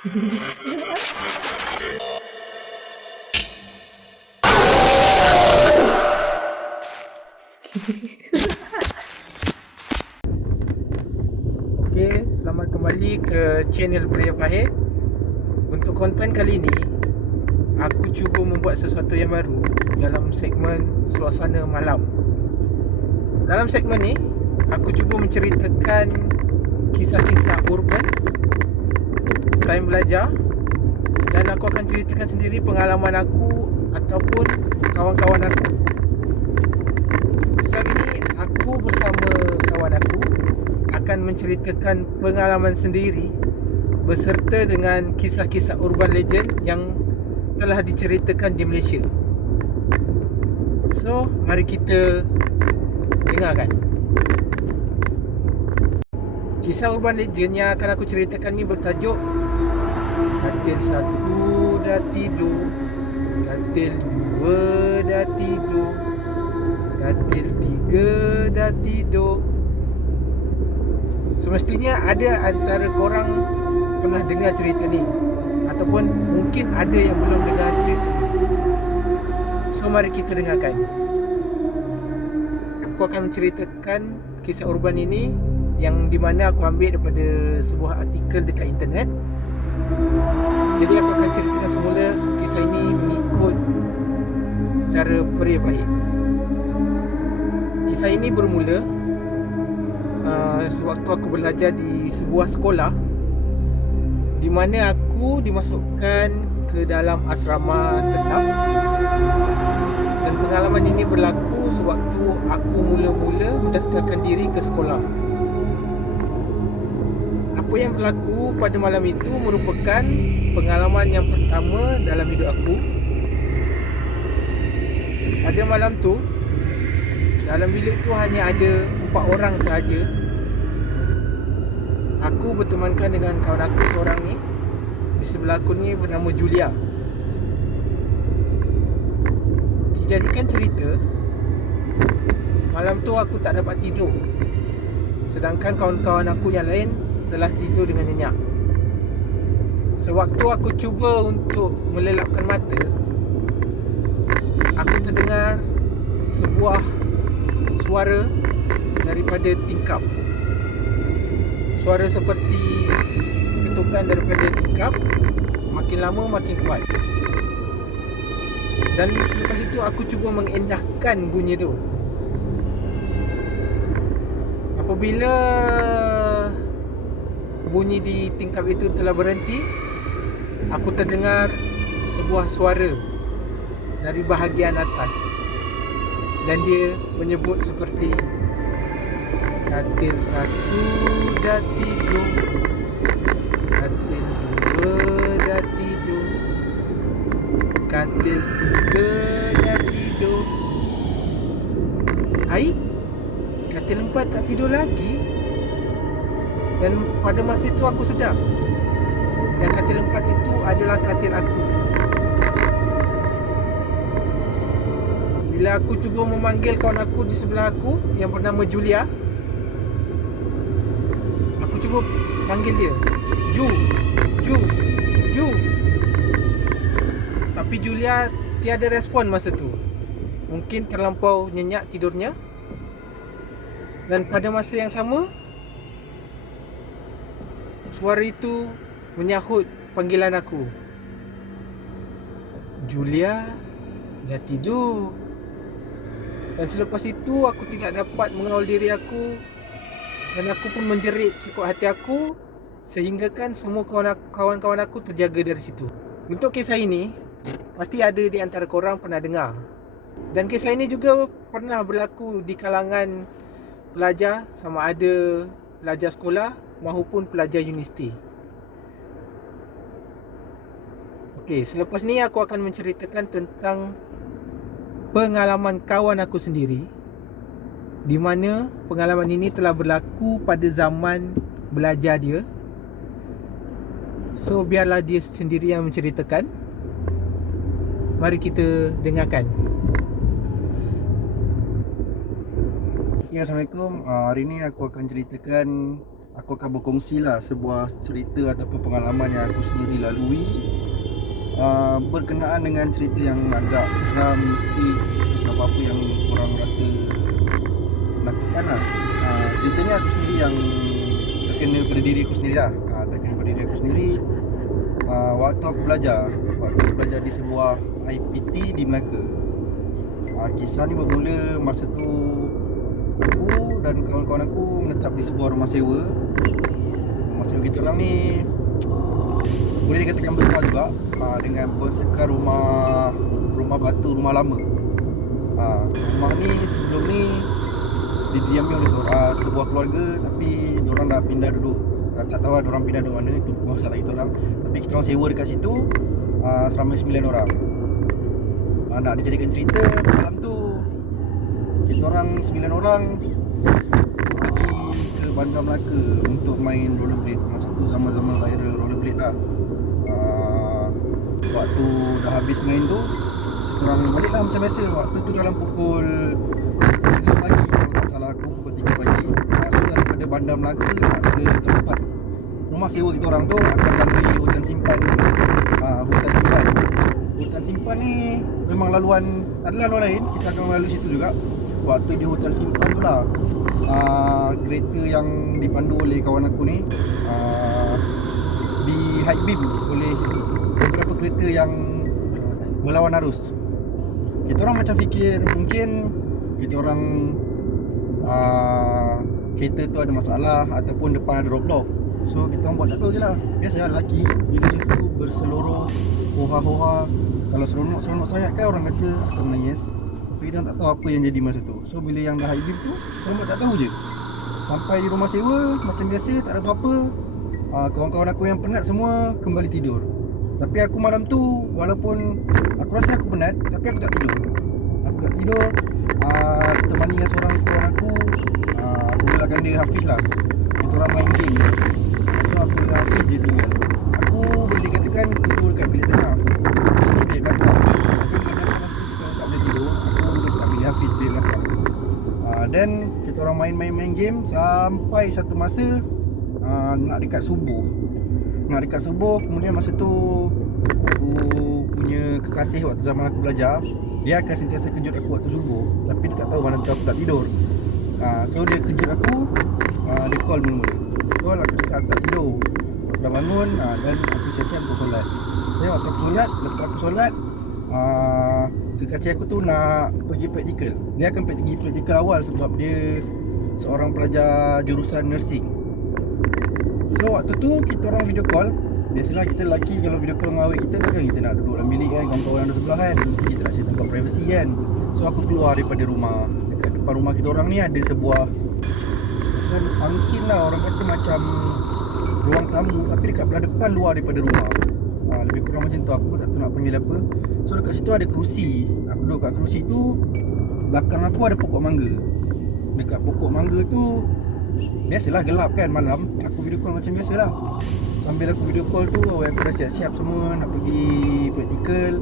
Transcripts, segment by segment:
Okey, selamat kembali ke channel Pria Pahit. Untuk konten kali ini, aku cuba membuat sesuatu yang baru dalam segmen suasana malam. Dalam segmen ni, aku cuba menceritakan kisah-kisah urban, time belajar, dan aku akan ceritakan sendiri pengalaman aku ataupun kawan-kawan aku. So ini aku bersama kawan aku akan menceritakan pengalaman sendiri beserta dengan kisah-kisah urban legend yang telah diceritakan di Malaysia. So, mari kita dengarkan. Kisah urban legend yang akan aku ceritakan ni bertajuk Katil 1 dah tidur, Katil 2 dah tidur, Katil 3 dah tidur. Semestinya ada antara korang pernah dengar cerita ni, ataupun mungkin ada yang belum dengar cerita ni. So mari kita dengarkan. Aku akan menceritakan kisah urban ini yang di mana aku ambil daripada sebuah artikel dekat internet. Jadi aku akan ceritakan semula kisah ini mengikut cara Pria Pahit. Kisah ini bermula sewaktu aku belajar di sebuah sekolah di mana aku dimasukkan ke dalam asrama tetap, dan pengalaman ini berlaku sewaktu aku mula-mula mendaftarkan diri ke sekolah. Apa yang berlaku pada malam itu merupakan pengalaman yang pertama dalam hidup aku. Pada malam tu, dalam bilik tu hanya ada 4 orang sahaja. Aku bertemankan dengan kawan aku seorang ni. Di sebelah aku ni bernama Julia. Dijadikan cerita, malam tu aku tak dapat tidur, sedangkan kawan-kawan aku yang lain telah tidur dengan nyenyak. Sewaktu aku cuba untuk melelapkan mata, aku terdengar sebuah suara daripada tingkap. Suara seperti ketukan daripada tingkap, makin lama makin kuat. Dan selepas itu aku cuba mengendahkan bunyi tu. Apabila bunyi di tingkap itu telah berhenti, aku terdengar sebuah suara dari bahagian atas, dan dia menyebut seperti, Katil 1 dah tidur, Katil 2 dah tidur, Katil 3 dah tidur. Hai, Katil 4 tak tidur lagi. Dan pada masa itu aku sedar yang katil 4 itu adalah katil aku. Bila aku cuba memanggil kawan aku di sebelah aku yang bernama Julia, aku cuba panggil dia, Ju, Ju. Tapi Julia tiada respon masa tu. Mungkin terlampau nyenyak tidurnya. Dan pada masa yang sama, suara itu menyahut panggilan aku. Julia dah tidur. Dan selepas itu aku tidak dapat mengawal diri aku, dan aku pun menjerit sekuat hati aku, sehinggakan semua kawan-kawan aku terjaga dari situ. Untuk kisah ini, pasti ada di antara korang pernah dengar. Dan kisah ini juga pernah berlaku di kalangan pelajar, sama ada pelajar sekolah maupun pelajar universiti. Okey, selepas ni aku akan menceritakan tentang pengalaman kawan aku sendiri, di mana pengalaman ini telah berlaku pada zaman belajar dia. So biarlah dia sendiri yang menceritakan. Mari kita dengarkan. Ya, Assalamualaikum. Hari ni aku akan ceritakan aku akan berkongsi lah sebuah cerita ataupun pengalaman yang aku sendiri lalui berkenaan dengan cerita yang agak seram, mistik atau apa-apa yang korang rasa menakutkan lah. Cerita ni aku sendiri yang terkena pada diri aku sendiri lah. Terkena pada diri aku sendiri waktu aku belajar di sebuah IPT di Melaka. Kisah ni bermula masa tu aku dan kawan-kawan aku menetap di sebuah rumah sewa. Rumah sewa kita orang ni boleh dikatakan besar juga, dengan konsepkan rumah batu, rumah lama. Rumah ni sebelum ni didiami oleh sebuah keluarga, tapi diorang dah pindah duduk. Tak tahu lah diorang pindah duduk mana, itu bukan masalah kita orang. Tapi kita orang sewa dekat situ selama 9 orang. Nak dijadikan cerita, malam tu kita orang 9 orang pergi ke Bandar Melaka untuk main rollerblade. Masa tu zaman-zaman viral rollerblade lah. Waktu dah habis main tu, kita orang balik lah macam biasa. Waktu tu dalam pukul 3 pagi, kalau tak salah aku, pukul 3 pagi. So daripada Bandar Melaka nak ke tempat rumah sewa kita orang tu akan lalui hutan simpan. Hutan simpan ni memang ada laluan lain, kita akan melalui situ juga. Waktu di hutan simpan tu lah, kereta yang dipandu oleh kawan aku ni di high beam oleh beberapa kereta yang melawan arus. Kita orang macam fikir mungkin kita orang kereta tu ada masalah ataupun depan ada roadblock. So kita orang buat tak tahu je lah. Biasalah lelaki bila macam tu berseluruh hoha-hoha. Kalau seronok sangat kan orang kata akan menangis. Tapi kita tak tahu apa yang jadi masa tu. So bila yang dah high beam tu, kita orang buat tak tahu je. Sampai di rumah sewa macam biasa, tak ada apa-apa. Kawan-kawan aku yang penat semua kembali tidur. Tapi aku malam tu, walaupun aku rasa aku penat, tapi aku tak tidur. Temani dengan seorang kawan aku. Aku bilangkan dia Hafiz lah. Kita orang main game. So aku dengan Hafiz je tinggal. Aku boleh dikatakan tidur dekat bilik tengah. Ini bilik belakang. Tapi masa tu kita tak boleh tidur, aku duduk kat bilik Hafiz, bilik belakang. Dan kita orang main game sampai satu masa nak dekat subuh. Kemudian masa tu aku punya kekasih waktu zaman aku belajar, dia akan sentiasa kejut aku waktu subuh. Tapi dia tak tahu malam tu aku tak tidur. So dia kejut aku, dia call mula-mula. Aku cakap aku tak tidur. Aku dah bangun dan aku siap-siap untuk solat. Waktu aku solat, lepas aku solat, kekasih aku tu nak pergi praktikal. Dia akan pergi praktikal awal sebab dia seorang pelajar jurusan nursing. So waktu tu kita orang video call. Biasalah kita lelaki kalau video call dengan awet kita takkan kita nak duduk dalam bilik kan, kawan-kawan yang ada sebelah kan. Mesti kita nak share tempat privacy kan. So aku keluar daripada rumah. Dekat depan rumah kita orang ni ada sebuah, bukan mungkin lah orang kata macam ruang tamu, tapi dekat belah depan luar daripada rumah. Lebih kurang macam tu, aku pun tak tahu nak panggil apa. So dekat situ ada kerusi. Aku duduk kat kerusi tu, belakang aku ada pokok mangga. Dekat pokok mangga tu, biasalah gelap kan malam, aku video call macam biasalah. Sambil aku video call tu, aku dah siap-siap semua nak pergi praktikal.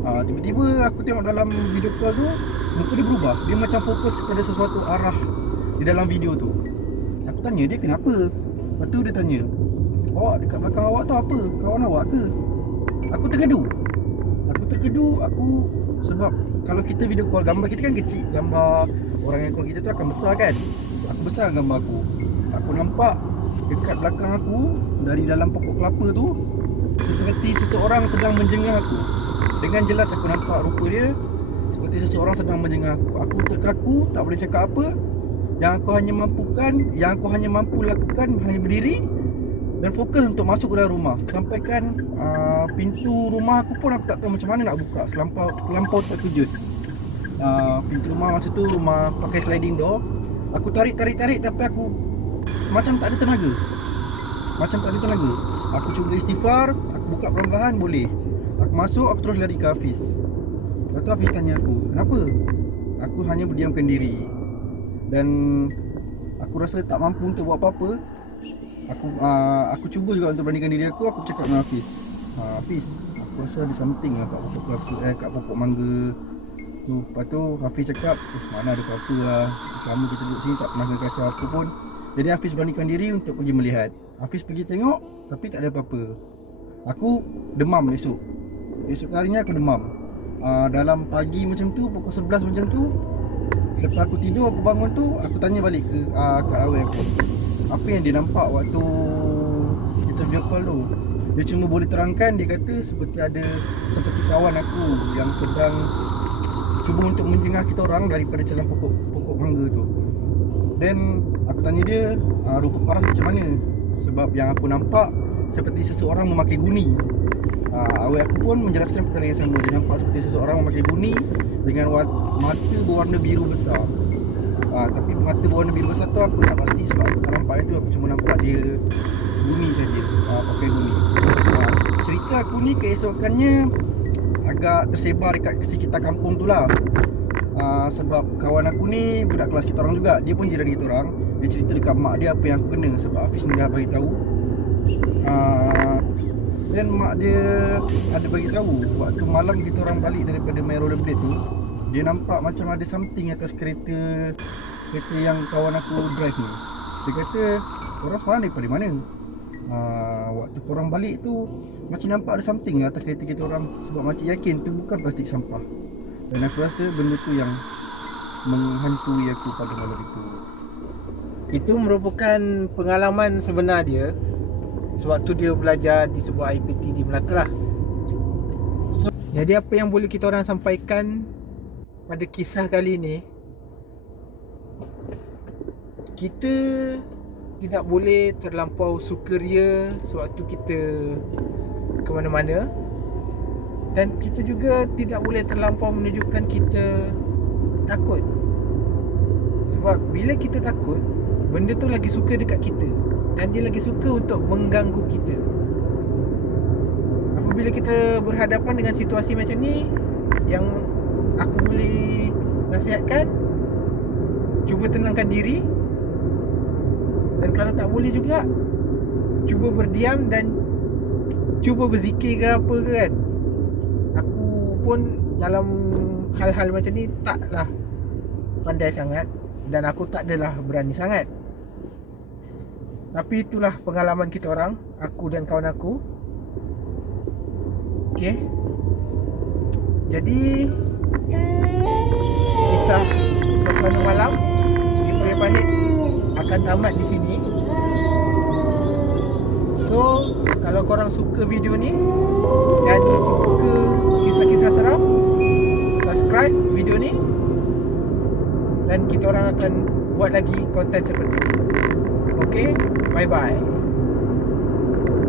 Tiba-tiba aku tengok dalam video call tu, muka dia berubah. Dia macam fokus kepada sesuatu arah di dalam video tu. Aku tanya dia kenapa. Lepas tu dia tanya, awak dekat belakang awak tu apa? Kawan awak ke? Aku terkedu. Sebab kalau kita video call, gambar kita kan kecil, gambar orang yang call kita tu akan besar kan. Aku besar gambar aku. Aku nampak dekat belakang aku, dari dalam pokok kelapa tu, seperti seseorang sedang menjengah aku. Dengan jelas aku nampak rupa dia seperti seseorang sedang menjengah aku. Aku terkaku, tak boleh cakap apa. Yang aku hanya mampu lakukan hanya berdiri dan fokus untuk masuk ke dalam rumah. Sampaikan pintu rumah aku pun aku tak tahu macam mana nak buka, terlampau terkejut. Pintu rumah masa tu rumah pakai sliding door. Aku tarik tapi aku macam tak ada tenaga. Aku cuba istighfar, aku buka perlahan-lahan boleh. Aku masuk, aku terus lari ke Hafiz. Lepas tu Hafiz tanya aku, kenapa? Aku hanya berdiamkan diri. Dan aku rasa tak mampu untuk buat apa-apa. Aku cuba juga untuk beranikan diri aku cakap dengan Hafiz. Hafiz, aku rasa ada something lah kat pokok mangga tu. Lepas tu Hafiz cakap, mana ada apa-apa lah. Selama kita duduk sini tak pernah kena kacau apa pun. Jadi Hafiz beranikan diri untuk pergi melihat. Hafiz pergi tengok tapi tak ada apa-apa. Aku demam esok. Esok harinya aku demam. Dalam pagi macam tu, pukul 11 macam tu, selepas aku tidur, aku bangun tu, aku tanya balik ke Kak Lawai aku, apa yang dia nampak waktu kita video call tu. Dia cuma boleh terangkan, dia kata seperti kawan aku yang sedang cuba untuk menjengah kita orang daripada celah pokok mangga tu. Dan aku tanya dia, rupa parah macam mana? Sebab yang aku nampak seperti seseorang memakai guni. Awak aku pun menjelaskan perkara yang sama. Dia nampak seperti seseorang memakai guni dengan mata berwarna biru besar. Tapi mata berwarna biru besar tu aku tak pasti sebab aku tak nampak itu. Aku cuma nampak dia guni saja, pakai guni. Cerita aku ni keesokannya agak tersebar dekat sekitar kampung tu lah. Sebab kawan aku ni budak kelas kita orang juga. Dia pun jiran kita orang. Dia cerita dekat mak dia apa yang aku kena sebab Hafiz ni dah bagi tahu. Dan mak dia ada bagi tahu waktu malam kita orang balik daripada main rollerblade tu, dia nampak macam ada something atas kereta yang kawan aku drive ni. Dia kata, korang semalam daripada mana? Waktu korang balik tu macam nampak ada something atas kereta kita orang. Sebab macam yakin tu bukan plastik sampah. Dan aku rasa benda tu yang menghantui aku pada malam itu. Itu merupakan pengalaman sebenar dia sewaktu dia belajar di sebuah IPT di Melaka lah. So, jadi apa yang boleh kita orang sampaikan pada kisah kali ni, kita tidak boleh terlampau sukaria sewaktu kita ke mana-mana, dan kita juga tidak boleh terlampau menunjukkan kita takut. Sebab bila kita takut, benda tu lagi suka dekat kita dan dia lagi suka untuk mengganggu kita. Apabila kita berhadapan dengan situasi macam ni, yang aku boleh nasihatkan, cuba tenangkan diri. Dan kalau tak boleh juga, cuba berdiam dan cuba berzikir ke apa ke kan. Aku pun dalam hal-hal macam ni taklah pandai sangat, dan aku tak adalah berani sangat. Tapi itulah pengalaman kita orang, aku dan kawan aku. Okay, jadi kisah suasana malam di Puraya Pahit akan tamat di sini. So, kalau korang suka video ni dan suka kisah-kisah seram, subscribe video ni dan kita orang akan buat lagi konten seperti ni. Okay, bye bye.